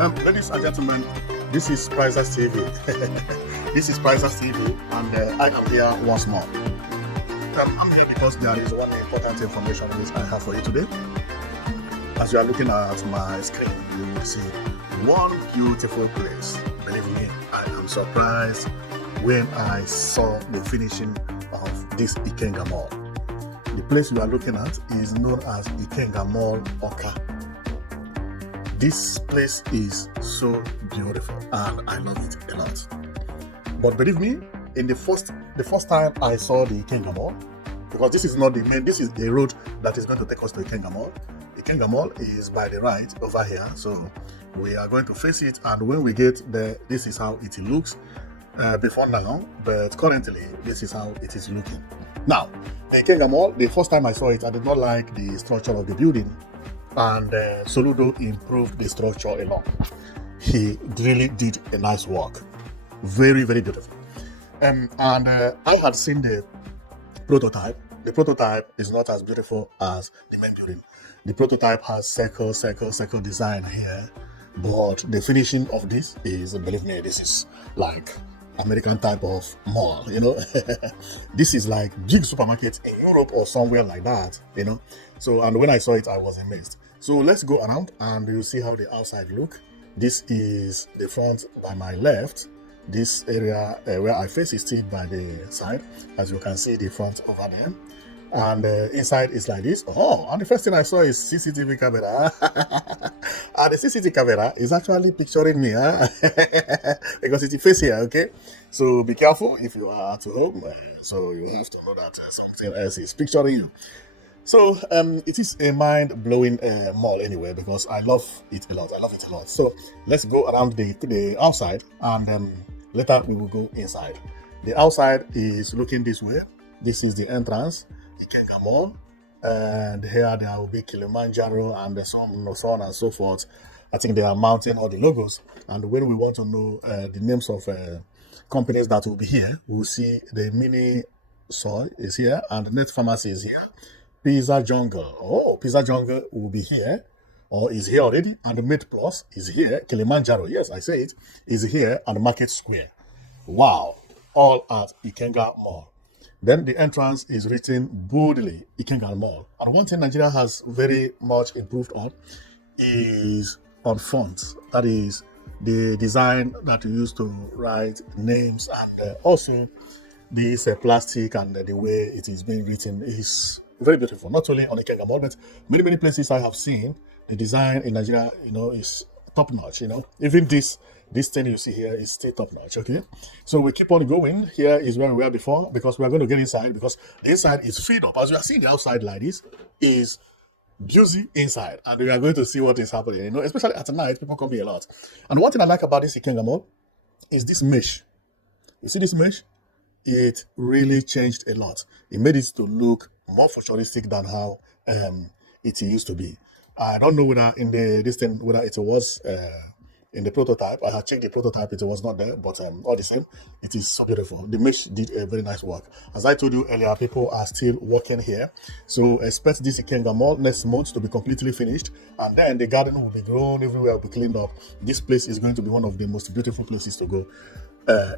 Ladies and gentlemen, this is Prizes TV. This is Prizes TV, and I am here once more. I'm here because there is one important information which I have for you today. As you are looking at my screen, you will see one beautiful place. Believe me, I am surprised when I saw the finishing of this Ikenga Mall. The place you are looking at is known as Ikenga Mall, Awka. This place is so beautiful and I love it a lot. But believe me, in the first time I saw the Ikenga Mall, because this is not the main, this is the road that is going to take us to Ikenga Mall. Ikenga Mall is by the right over here, so we are going to face it, and when we get there, this is how it looks before now, but currently this is how it is looking. Now, Ikenga Mall, the first time I saw it, I did not like the structure of the building, and Soludo improved the structure a lot. He really did a nice work. Very, very beautiful. I had seen the prototype. The prototype is not as beautiful as the main building. The prototype has circle design here, but the finishing of this is, believe me, this is like American type of mall, you know. This is like big supermarket in Europe or somewhere like that, you know. So, and when I saw it, I was amazed. So let's go around and you see how the outside look. This is the front by my left. This area where I face is still by the side, as you can see the front over there. And inside is like this. Oh, and the first thing I saw is CCTV camera. And the CCTV camera is actually picturing me, huh? Because it's face here, okay? So be careful if you are at home. So you have to know that something else is picturing you. So it is a mind-blowing mall anyway, because I love it a lot. I love it a lot. So let's go around the outside, and later we will go inside. The outside is looking this way. This is the entrance, Ikenga Mall, and here there will be Kilimanjaro and so on and so forth. I think they are mounting all the logos, and when we want to know the names of companies that will be here, we'll see the Mini Soy is here, and Net Pharmacy is here. Pizza Jungle. Oh, Pizza Jungle will be here, or is here already, and the Mid Plus is here. Kilimanjaro, yes, I say it, is here, and Market Square. Wow, all at Ikenga Mall. Then the entrance is written boldly, Ikenga Mall. And one thing Nigeria has very much improved on is on fonts. That is the design that you use to write names, and also this plastic and the way it is being written is very beautiful. Not only on Ikenga Mall, but many places I have seen, the design in Nigeria, you know, is top notch. You know, even this thing you see here is still top notch. Okay, so we keep on going. Here is where we were before, because we are going to get inside, because the inside is filled up. As you are seeing the outside like this is busy inside, and we are going to see what is happening. You know, especially at night, people come here a lot. And one thing I like about this Ikenga Mall is this mesh. You see this mesh? It really changed a lot. It made it to look more futuristic than how it used to be. I don't know whether in this thing, whether it was in the prototype. I had checked the prototype, it was not there, but all the same, it is so beautiful. The mesh did a very nice work. As I told you earlier, people are still working here. So expect this Ikenga Mall next month to be completely finished, and then the garden will be grown, everywhere will be cleaned up. This place is going to be one of the most beautiful places to go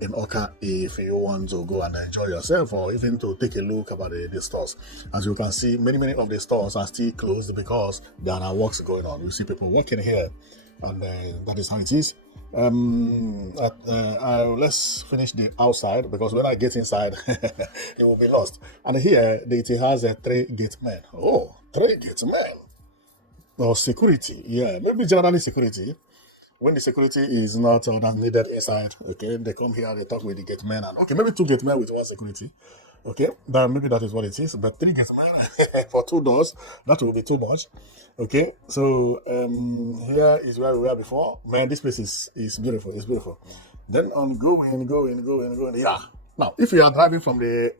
in Awka if you want to go and enjoy yourself, or even to take a look about the stores. As you can see, many of the stores are still closed because there are works going on. You see people working here, and that is how it is. Let's finish the outside, because when I get inside, it will be lost. And here it has a 3 gate man. Oh, 3 gate man. Or security, yeah, maybe generally security. When the security is not needed inside, okay, they come here, they talk with the gate men, and okay, maybe 2 gate men with 1 security, okay, then maybe that is what it is. But 3 gate men for 2 doors, that will be too much. Okay, so here is where we were before. Man, this place is beautiful. It's beautiful. Then on going, yeah. Now, if you are driving from the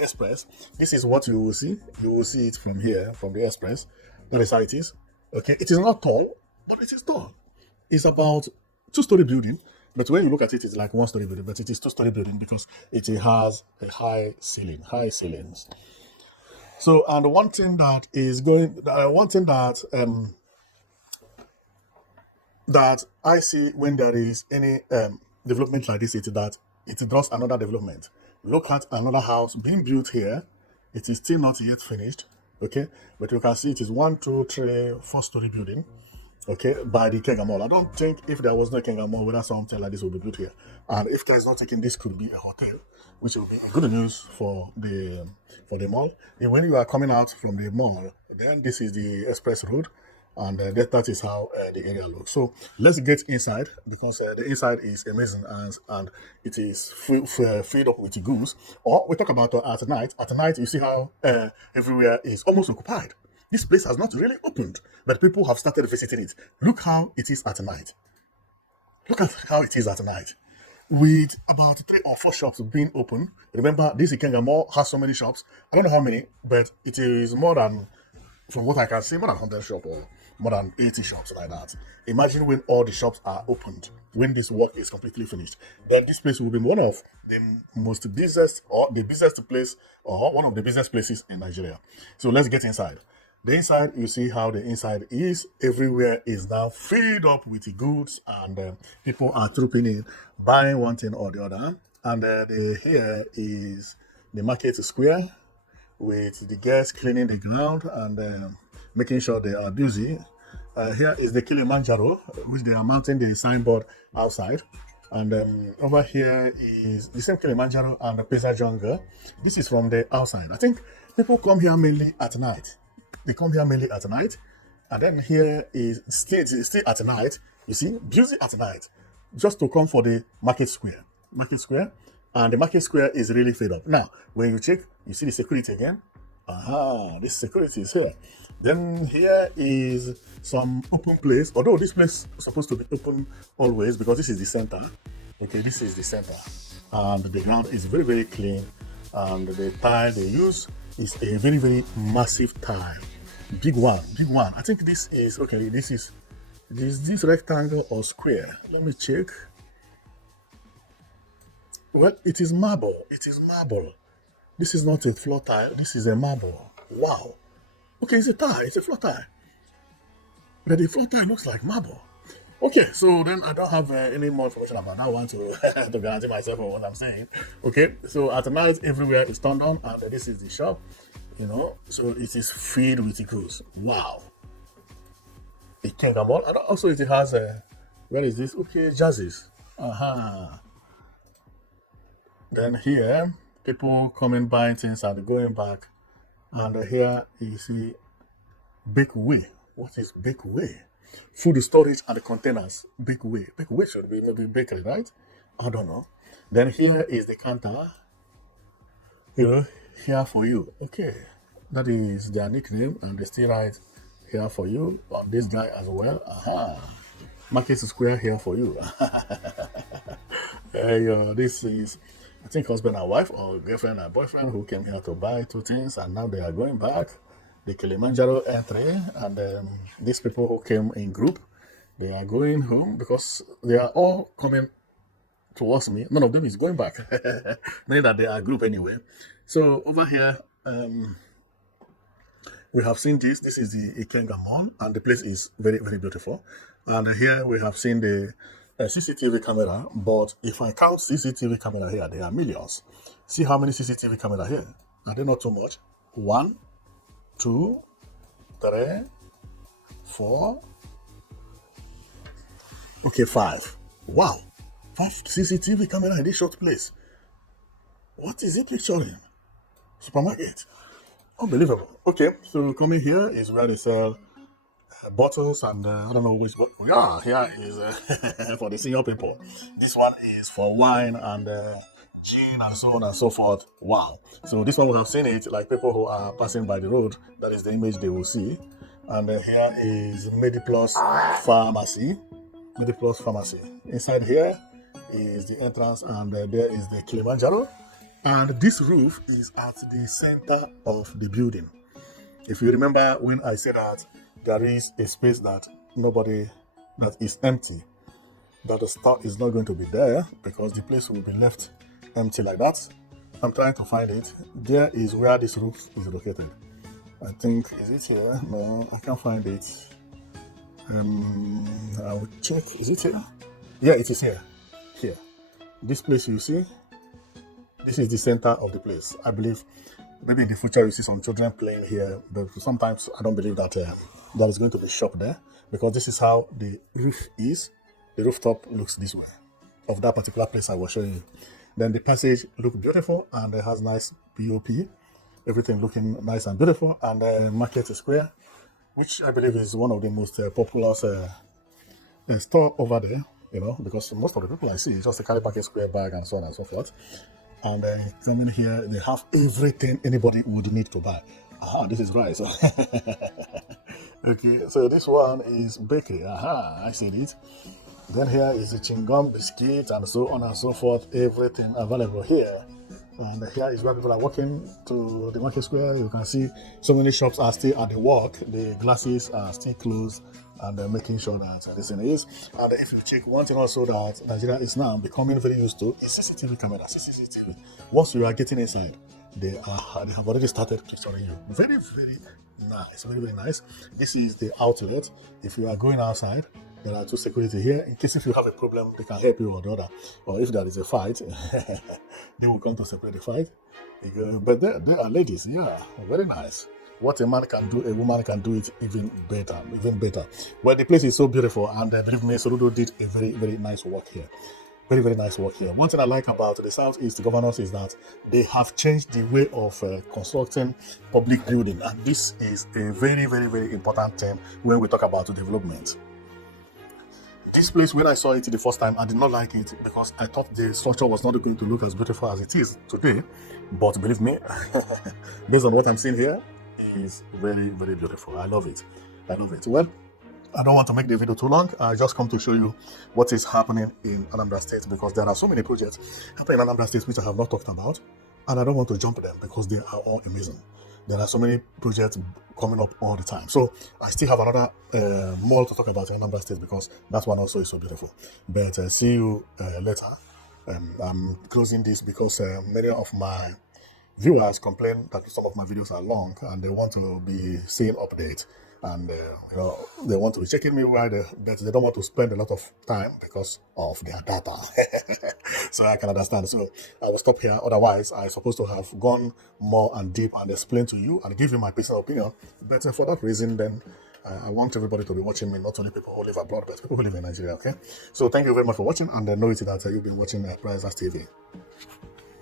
express, this is what you will see. You will see it from here, from the express. That is how it is. Okay, it is not tall, but it is tall. It's about 2-story building, but when you look at it, it's like 1-story building, but it is 2-story building because it has a high ceilings. So, and one thing that that I see when there is any development like this, is that it draws another development. Look at another house being built here. It is still not yet finished. Okay, but you can see it is 1, 2, 3, 4 story building. Okay, by the Ikenga Mall. I don't think if there was no Ikenga Mall, whether something like this would be built here. And if there is not taking, this could be a hotel, which will be good news for the mall. And when you are coming out from the mall, then this is the express road, and that is how the area looks. So let's get inside, because the inside is amazing, and it is filled up with goods. Or we talk about at night. At night, you see how everywhere is almost occupied. This place has not really opened, but people have started visiting it. Look how it is at night. Look at how it is at night. With about 3 or 4 shops being open. Remember, this Ikenga Mall has so many shops. I don't know how many, but it is more than, from what I can see, more than 100 shops or more than 80 shops like that. Imagine when all the shops are opened, when this work is completely finished. Then this place will be one of the most busiest, or the busiest place, or one of the busiest places in Nigeria. So let's get inside. The inside, you see how the inside is. Everywhere is now filled up with the goods, and people are trooping in, buying one thing or the other. And here is the market square, with the girls cleaning the ground and making sure they are busy. Here is the Kilimanjaro, which they are mounting the signboard outside. And over here is the same Kilimanjaro and the Pizza Jungle. This is from the outside. I think people come here mainly at night. They come here mainly at night. And then here is still at night. You see, busy at night, just to come for the market square. Market square. And the market square is really filled up. Now, when you check, you see the security again. Aha, this security is here. Then here is some open place. Although this place is supposed to be open always, because this is the center. Okay, this is the center. And the ground is very, very clean. And the tile they use is a very, very massive tile. Big one, big one. I think this is, okay, this is this rectangle or square. Let me check. Well, it is marble. It is marble. This is not a floor tile. This is a marble. Wow. Okay, it's a tile. It's a floor tile. But the floor tile looks like marble. Okay, so then I don't have any more information about that one to, to guarantee myself on what I'm saying. Okay, so at night, everywhere is turned on, and this is the shop, you know, so it is filled with goods. Wow. Ikenga Mall. And also it has, where is this? Okay, jazzes. Aha. Then here, people coming buying things and going back. And here you see bakery. What is bakery? Food storage and containers. Bakery. Bakery should be maybe bakery, right? I don't know. Then here is the counter. You know, here for you. Okay. That is their nickname, and they still write here for you on this guy as well. Aha. Market Square here for you. Hey, this is, I think, husband and wife, or girlfriend and boyfriend, who came here to buy 2 things, and now they are going back. The Kilimanjaro entry, and these people who came in group, they are going home because they are all coming towards me. None of them is going back, meaning that they are a group anyway. So over here, we have seen this. This is the Ikenga Mall, and the place is very, very beautiful. And here we have seen the CCTV camera, but if I count CCTV camera here, there are millions. See how many CCTV camera here? Are they not too much? 1, 2, 3, 4. Okay, 5. Wow, 5 CCTV camera in this short place. What is it picturing? Supermarket. Unbelievable. Okay, so coming here is where they sell bottles, and I don't know which bottle. Yeah, here is for the senior people. This one is for wine and gin and so on and so forth. Wow. So this one we have seen it, like people who are passing by the road. That is the image they will see. And here is MediPlus Pharmacy. MediPlus Pharmacy. Inside here is the entrance, and there is the Kilimanjaro. And this roof is at the center of the building. If you remember when I said that there is a space that is empty, that the star is not going to be there because the place will be left empty like that. I'm trying to find it. There is where this roof is located. I think, is it here? No, I can't find it. I will check. Is it here? Yeah, it is here. Here. This place you see, this is the center of the place. I believe maybe in the future you see some children playing here, but sometimes I don't believe that there is going to be shop there because this is how the roof is. The rooftop looks this way of that particular place I was showing you. Then the passage look beautiful and it has nice POP, everything looking nice and beautiful. And Market Square, which I believe is one of the most popular store over there, you know, because most of the people I see just carry Market Square bag and so on and so forth. And coming here, they have everything anybody would need to buy. Aha, this is right. So okay, so this one is bakery. Aha, I see it. Then here is the chewing-gum, biscuit, and so on and so forth. Everything available here. And here is where people are walking to the market square. You can see so many shops are still at the work. The glasses are still closed, and they're making sure that this thing is. And if you check one thing also that Nigeria is now becoming very used to is CCTV camera. CCTV. Once you are getting inside, they have already started picturing you. Very, very nice. Very, very nice. This is the outlet. If you are going outside, there are two security here. In case if you have a problem, they can help you or the other. Or if there is a fight, they will come to separate the fight. But they are ladies, yeah, very nice. What a man can do, a woman can do it even better, even better. Well, the place is so beautiful, and believe me, Soludo did a very, very nice work here. Very, very nice work here. One thing I like about the Southeast governors is that they have changed the way of constructing public building, and this is a very, very, very important thing when we talk about development. This place, when I saw it the first time, I did not like it because I thought the structure was not going to look as beautiful as it is today. But believe me, based on what I'm seeing here, it is very, very beautiful. I love it. I love it. Well, I don't want to make the video too long. I just come to show you what is happening in Anambra State because there are so many projects happening in Anambra State which I have not talked about, and I don't want to jump them because they are all amazing. There are so many projects coming up all the time. So I still have another more to talk about in Anambra State because that one also is so beautiful. But see you later. I'm closing this because many of my viewers complain that some of my videos are long and they want to be seeing updates. And you know, they want to be checking me but they don't want to spend a lot of time because of their data. So I can understand. So I will stop here. Otherwise, I'm supposed to have gone more and deep and explain to you and give you my personal opinion. But for that reason, then I want everybody to be watching me, not only people who live abroad, but people who live in Nigeria. Okay. So thank you very much for watching, and know it that you've been watching Priceless TV.